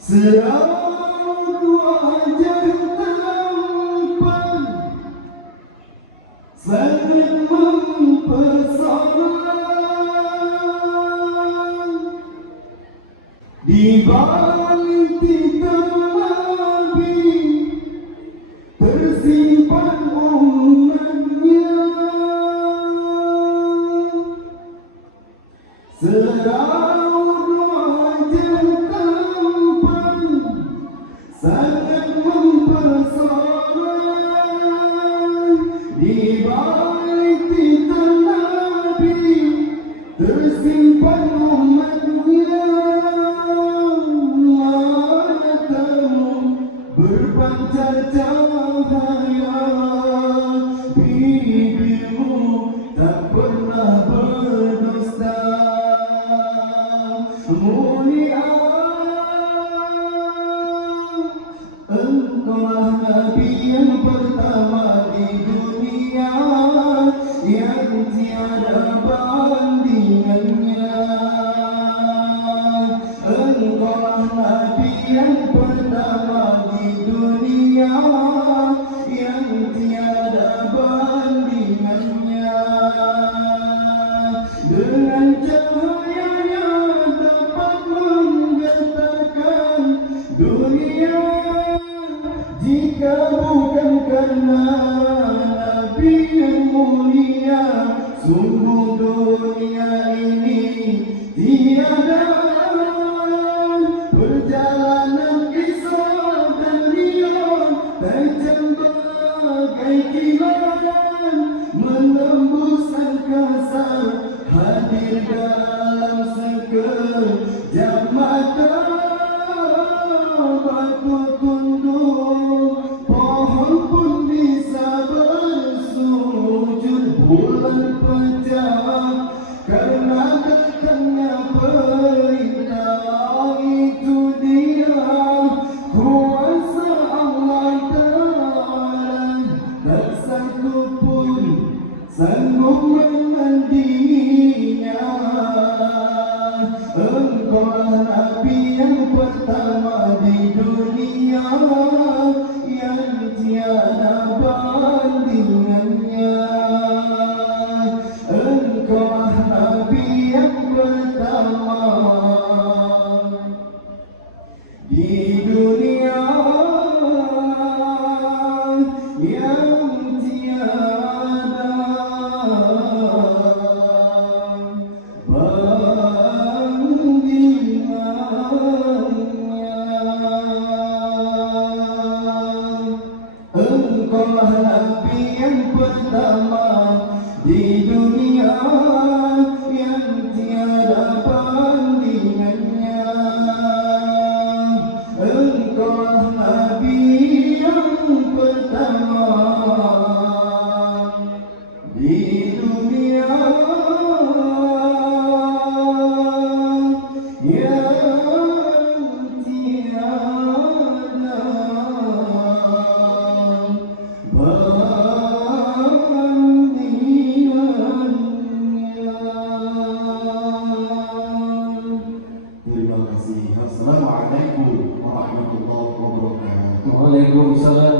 Seratus wajah tampan sangat mempesona, di balik titan Nabi tersimpan umatnya. Seraut wajah tampan sangat mempesona, di balik titan Nabi tersimpan umatnya. Matamu berpancar cahaya, bibirmu tak pernah berdusta. Mulia Engkaulah Nabi yang pertama di dunia, yang tiada bandingannya. Engkaulah Nabi yang pertama di dunia, yang tiada bandingannya. Dengan cahayanya dapat menggetarkan dunia. Jika bukan karena Nabi yang mulia, sungguh dunia ini tiada. Perjalanan kisah beliau tajam bagai kilat, menembus angkasa, hadir dalam sekejap mata. Batu tunduk, pohon pun bisa bersujud, bulan pecah karena datangnya perintah. Itu dia kuasa Allah Ta'ala, tak satu pun sanggup menandinginya. Engkaulah Nabi yang pertama di dunia, yang tiada bandingannya. Engkaulah Nabi yang pertama di dunia, yang tiada bandingannya. Engkaulah Nabi yang pertama di dunia, yang tiada bandingannya. Engkaulah Nabi yang pertama di dunia, yang tiada bandingannya. Terima kasih. Assalamualaikum warahmatullahi wabarakatuh. Waalaikumsalam.